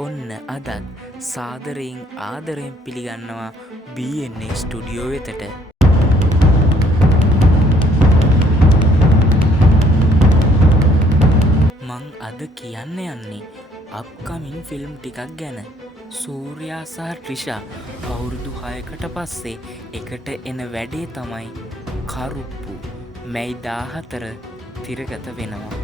ඔන්න අදත් සාදරයෙන් ආදරයෙන් පිළිගන්නවා BNA ස්ටුඩියෝ වෙතට. මං අද කියන්න යන්නේ අප්කමින් ෆිල්ම් ටිකක් ගැන. සූර්යා සහ ට්‍රිෂා අවුරුදු 6කට පස්සේ එකට එන වැඩේ තමයි කරුප්පු. මැයි 14 තිරගත වෙනවා.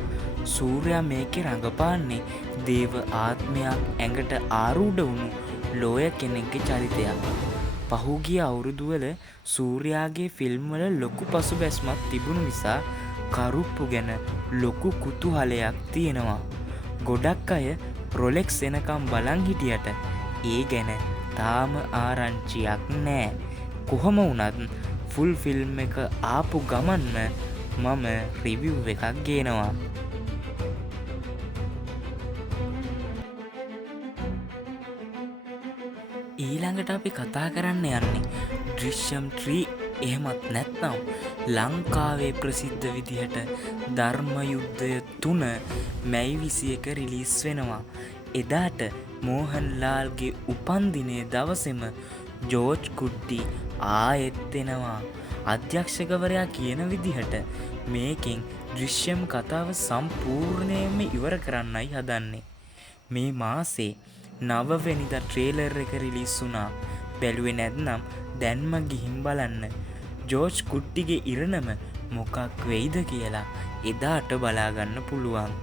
සූර්යා මේකේ රඟපාන්නේ දේව ආත්මයක් ඇඟට ආරූඪ වුණු ලෝය කෙනෙක්ගේ චරිතයක්. පහුගිය අවුරුදුවල සූර්යාගේ ෆිල්ම් වල ලොකු පසුබැස්මක් තිබුණු නිසා කරුප්පු ගැන ලොකු කුතුහලයක් තියෙනවා. ගොඩක් අය රොලෙක්ස් එනකම් බලන් හිටියට ඒ ගැන තාම ආරංචියක් නෑ. කොහොම වුණත් ෆුල් ෆිල්ම් එක ආපු ගමන්ම මම රිවිව් එකක් ගේනවා. ඊළඟට අපි කතා කරන්න යන්නේ ඩ්‍රිෂ්‍යම් 3 එහෙමත් නැත්නම් ලංකාවේ ප්‍රසිද්ධ විදිහට ධර්ම යුද්ධය 3 මැයි 21 රිලීස් වෙනවා. එදාට මෝහන්ලාල්ගේ උපන්දිනයේ දවසේම ජෝර්ජ් කුට්ටි ආයෙත් එනවා. අධ්‍යක්ෂකවරයා කියන විදිහට මේකෙන් ඩ්‍රිෂ්‍යම් කතාව සම්පූර්ණයෙන්ම ඉවර කරන්නයි හදන්නේ. මේ මාසේ 9 වෙනිදා ට්‍රේලර් එක රිලීස් වුණා. බැලුවේ නැත්නම් දැන්ම ගිහින් බලන්න. ජෝර්ජ් කුට්ටිගේ ඉරණම මොකක් වෙයිද කියලා එදාට බලා ගන්න පුළුවන්.